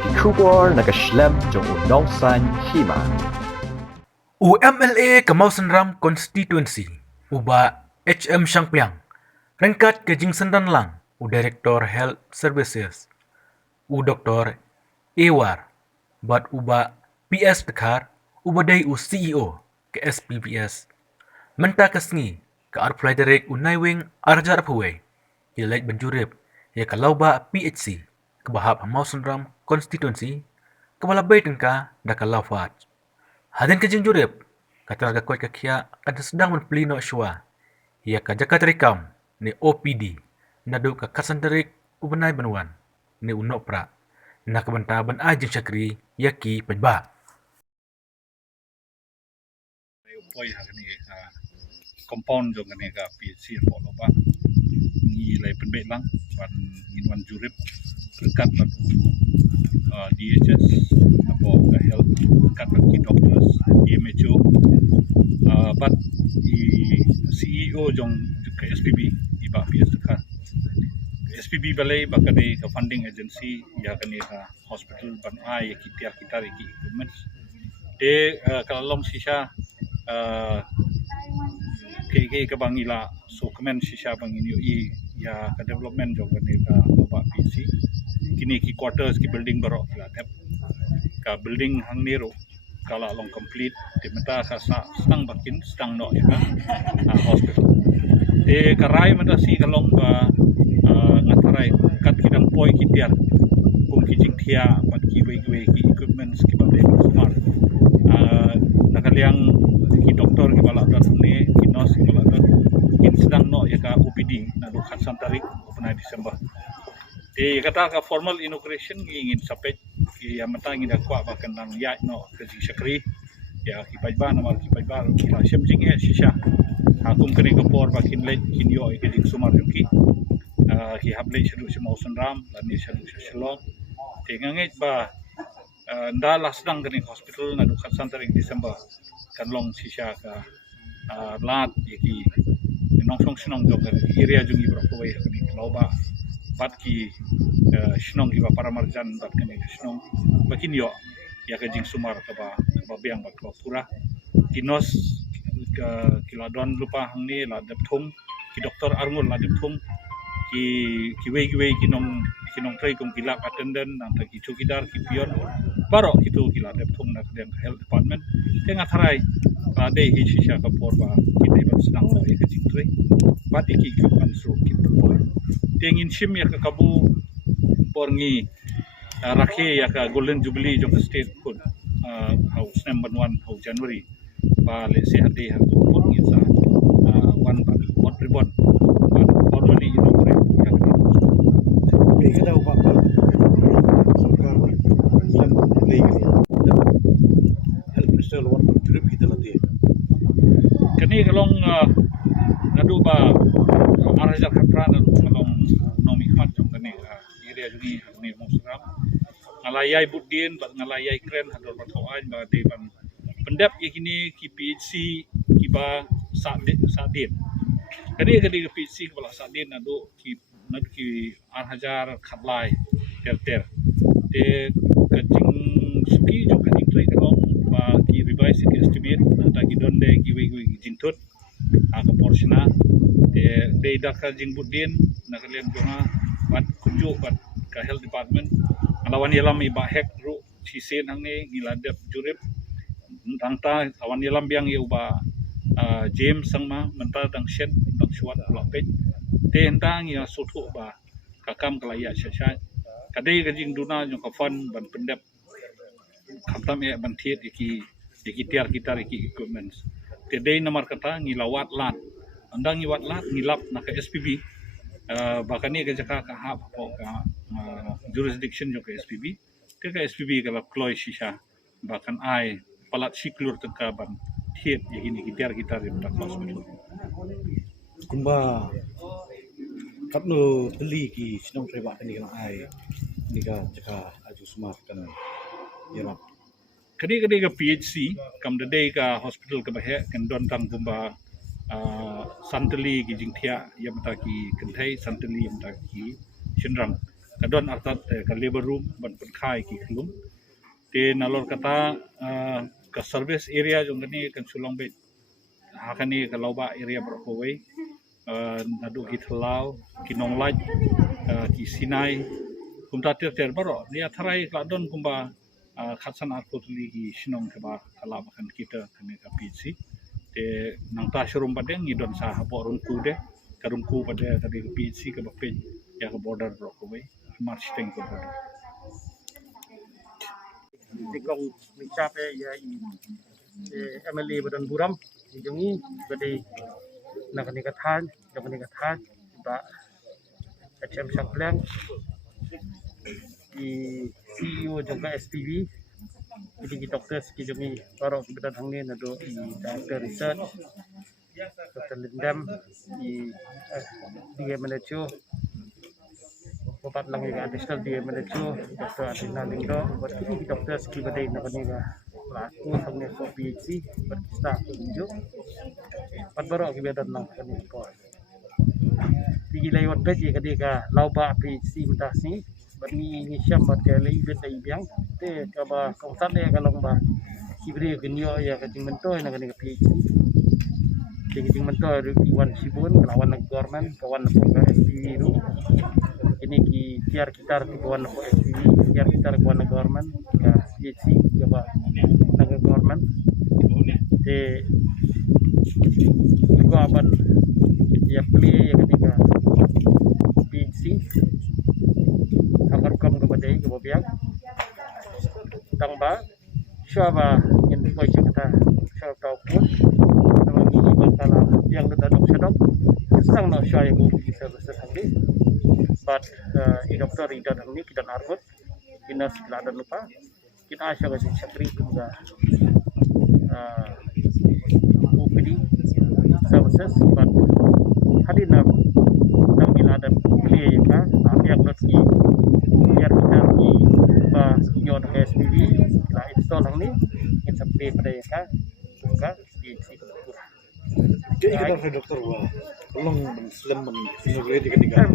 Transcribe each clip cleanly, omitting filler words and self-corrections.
ki khubor na ka shlem jong unong san hima. UMLA Kamau Senram Constituency Uba HM Shangpiang Rengkat ke Jing Sendan Lang U Director Health Services U Dr. Ewar Bat Uba PS Tekar Ubadai U CEO ke SPPS Menta Kesngi ke Arplai Derek U Naiwing Arjar Phuwei Kilait Benjurip Ya Kalauba PHC ke Bahab Kamau Senram Constituency ke Balabai Tengka da Kalaufat Hadin ke Jing Jurip kata raga kuat kakia ada sedang menpelino syua. Ia ka jakat rekam ni OPD nadu ka kasandarik ubenai benuan ni unok pra na kebenta ben ajin syakri yaki penba. Poi hakni ka compound jong ni ka PC po lo ba ni lai penbet lang ban nginwan jurip dekat batu DHS apa ka health dekat batu doctors DMHO but di CEO jong ke SPB iba PS dekat SPB balai bakade ka funding agency ya kani ka hospital ban ai kita riki equipment de kalalong sisa ke bangila so kemen sisa bangini i ya ka development jong kani ka baba PC kini ki quarters ki building barok la ka building hang niro kala long complete di meta ka stang bakin stang no ya hospital de karai meta si kalong ba ngatarai kat kidang poi kitiar kum kijing thia pat ki we ki equipments ki bade smart nakaliang ki doktor ki bala dot ni ki nurse ki bala dot kin sedang no ya ka OPD na do khat santarik upna Disember de kata ka formal inauguration ingin sampai ki amata ingin akwa ba kendang ya no ke syakri ya ki pajba nama ki pajba ki la shem jing shisha hakum kene ko por ba kin le kin yo ke dik sumar ki ki hable shadu Kamau Senram dan ni shadu Shillong te ngangit ba ndala sedang kene hospital na dukat santar ing Desember kan long shisha ka lat ki nong song sinong jog area jungi berapa way kene loba bat ki sinong ki ba paramarjan bat kene sinong bakin yo ya ke jing sumar ka ba biang ba pura kinos kiladon lupa hangni la depthum ki doktor arngul la depthum ki we kinong trai kum kilap attendant nang ki chukidar ki pion baro itu kila depthum na kedang health department tengah tharai ade hi shisha ka por ba ki ba sedang no e jing trai bat iki kan so ki por tengin shim ya ka kabu porngi rakhe ya ka golden jubilee jong state kun house number 1 how January ba le se hati ha tu porngi sa one ba what ribbon already inaugurated ya ka Kita ubah sarkar dan lagi health minister luar trip kita latih. Kani kalong ngadu ba arajak kapran kalong nomi khmat jong kani area jungi ni Musram ngalayai budin bat ngalayai kren hador bathoan ba de ban pendap yakini ki PHC ki ba sadin kani ke PHC bala sadin adu ki arhajar khatlai ter de kajing suki jong kajing trai kalong ba ki revise ki estimate nanta ki donde ki we jintut ka porsiona de dakal jing budin nakalian jonga bat kunju bat ka health department alawan yalam iba hek ru sisen hangne ngiladep jurip tangta awan yalam biang ye uba James sangma mental dang shen dang suat lapet te entang ya sotu ba kakam kelaya syasya kadai kajing duna jong kafan ban pendap khatam e ban thiet iki tiar kita iki equipments te dei nomor kata ngilawat lat andang ngiwat lat ngilap na ke SPB bahkan ni ke jaka ka hap po ka jurisdiction jong ke SPB te ke SPB kalau kloy shisha bahkan ai palat siklur teka ban thiet ini tiar kita di hospital Kumba kapno beli ki sinong treba ni kan ai ni ka jaka aju smart kan ya kadi ke PHC kam de ka hospital ke bahe kan don tang kumba santeli ki jingthia yam ta ki kenthai santeli yam ta ki shinrang kadon artat ka labor room ban penkai ki klum te nalor kata ka service area jong kani kan sulong be hakani ka loba area berkowei nadu ki thalau ki nonglaj ki sinai kumta ter baro dia tharai kladon kumba khatsan arkotuli ki sinong keba kala bakan kita kami ka PC te nang ta showroom padeng ngidon sa hapo rungku de karungku pada tadi ke PC ke bapen ya ke border berkowei march teng ke border tikong mencapai ya MLA Badan Buram dijongi bade nak nikatan ba HM Syaklang di CEO juga SPV jadi dokter sekijongi baru badan hangin ada di Dr. Research Dr. Lindam di DMNHO Bapak lang yung additional DMNHO Dr. Adina Lindo buat ini dokter sekibaday na kanila pelaku hangnya ko PhD berkista tunjuk pat baru kibadan lang kanila ko tigilay wat pedi kadika lauba PhD mentasi berni ni syam bat kali ibet ay biang te kaba kongsan ya kalong ba kibri genyo ya kajing mentoy na kanila PhD kajing mentoy Iwan Sibun kelawan ng government kawan ng SPV ru ini ki tiar kita kawan ng SPV tiar kita kawan ng government ka PhD kaba ng government te ko aban ya play ya ketika PhD agar kam kepada kebabiak tang ba syaba yang koi kita syab tau pun nama ni bakala yang dadok sedok sang no syai ko bisa bersangdi but doktor ida ni kita narkot kina sikla lupa kita asya kasi sakri juga OPD services but hadina nang ilada play ka yang lagi biar kita di nyon ke SPV kita install hang ni kita play pada ka juga di situ Jadi kita dokter wah, tolong Islam mengintegrasi ketika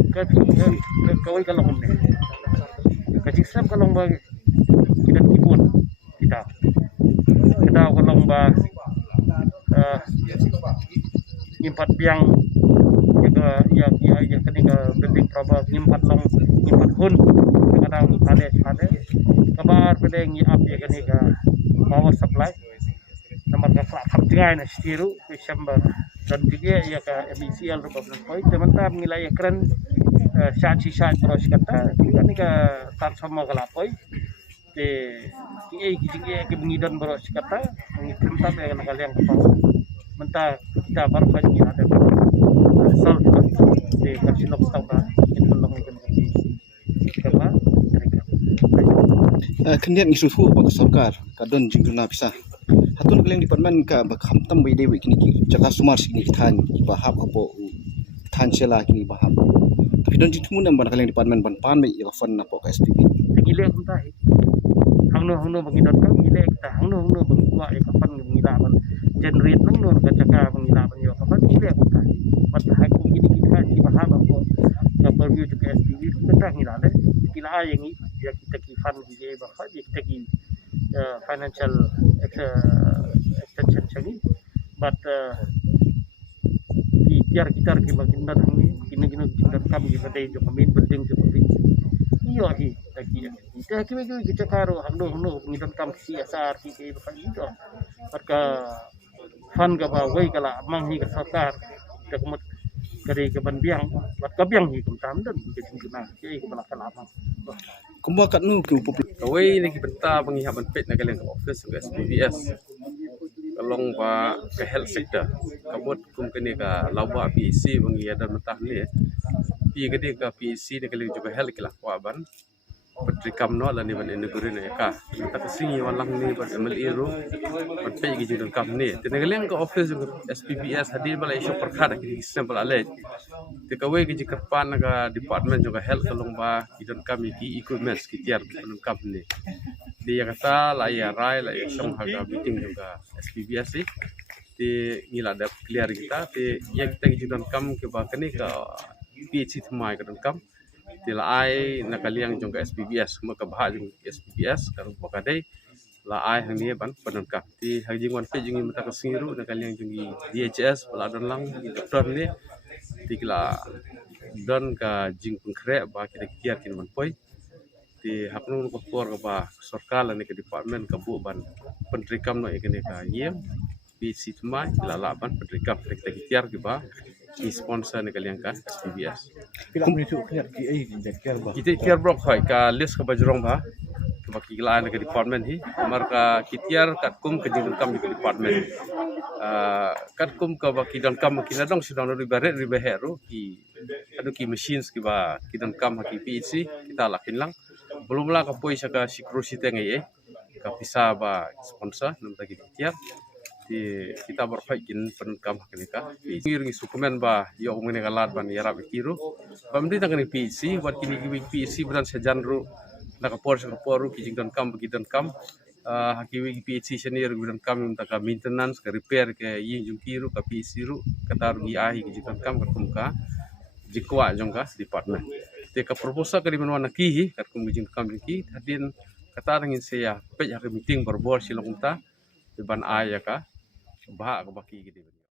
kawai kalau ni, kaji Islam kalau bagi kita kibun kita kalau bagi nyimpat biang juga ya ketika building problem nyimpat hun kadang ada kabar pedeng up ya ketika power supply nomor ka jengai na stiru Desember dan juga ya ka MCL Republic Point teman-teman ngilai keren saat terus kata ini ka transformer kalapoi te ki bengidan beros kata mengirimkan ya kana kalian ke bawah mentah kita baru pagi ada solve te kasih nok tawba itu long ikan kama kendian isu tu bagi sarkar kadon jingguna pisah hatun keleng department ka bakham tam bai dewi kini jaga sumar sini than bahap apo than sela kini bahap tapi don jitu mun ban keleng department ban pan mai ya fan apo ka SPV gile kunta hangno bagi dot kam gile kita hangno bagi wa ya kapan ngila ban generate nang ka jaga ngila ban yo kapan gile kunta pat haku gini kita di bahap apo ka review ke SPV kita ngila le kila yang ya kita ki fan gile bahap kita ki financial extension changi but tiar kita ki bagian datang ni kini kita kam kita dai jo main building jo provinsi iyo hi taki kita kita karo hangno ngidan kam CSR ki ba itu marka fan ka ba wei kala mang hi ka sarkar ka kumot kare ka ban biang bat ka biang hi kum tam dan ke singkuna ke ka bala kala mang kumba kat nu ke kawai lagi benta pengihap pet nak kalian office ke SPVS kalong ba ke health sector kabut kum kene ka lauba PEC bengi ada mentah ni pi gede ka PEC ni kalian juga health kelah kwaban petri kamno la ni ban negeri ni ka kita kesingi walang ni ban MLA ro pat pe gi jidon kam ni te kalian ka office SPVS hadir bala isu perkara ki simple ale te kawai gi jikarpan ka department juga health kalong ba jidon kami ki equipment ki tiar kalong kam ni dia kata la ya rai la ya song harga meeting juga SPVS sih di ngila ada clear kita te ya kita gi jidon kam ke ba kene ka PhD thmai ka kam tila ai nakaliang jong ka SPBS maka bahag jong SPBS karung bakadai la ai hang ni ban penangkap ti hang jing wan pe jing mata kasingiru nakaliang jong DHS peladon lang doktor ni tikla don ka jing pengkre ba kita kiar kin man poi ti haknu ko por ka ba sarkar ni ke department ka bu ban penrikam no ikene ka yem PC cuma lala ban penrikam kita kiar ki ba ni sponsor ni kalian ka SPBS Pila menyusul kena ki ai jengkel bah. kita kiar brok khoi ka list ka bajrong ba ka baki laan ke department hi marka kitiar kat kum ke jing kam ke department kat kum ka baki dan kam kinadong sidang ri bare ri beheru ki adu ki machines ki ba kidan kam ki PC kita lakin lang belum lah ka poi ka security ngai ka pisa ba sponsor nam ta kitiar di kita berfaik kin penkam haknika ngiringi sukumen ba yo ngene galat ban yarab kiru pamdi ta kini PC wat kini PC bulan sejanru nakapor sa kaporu kijing dan kam hakiwi PC senior bulan kam ta ka maintenance ka repair ke yin jung kiru ka PC ru katar gi ahi kijing dan kam ka jikwa jong ka department te ka proposal ka di manwana ki kat kum kijing kam ki hadin katar ngin se ya pe ya meeting berbor silong ta ban aya ka bah ka baki gidi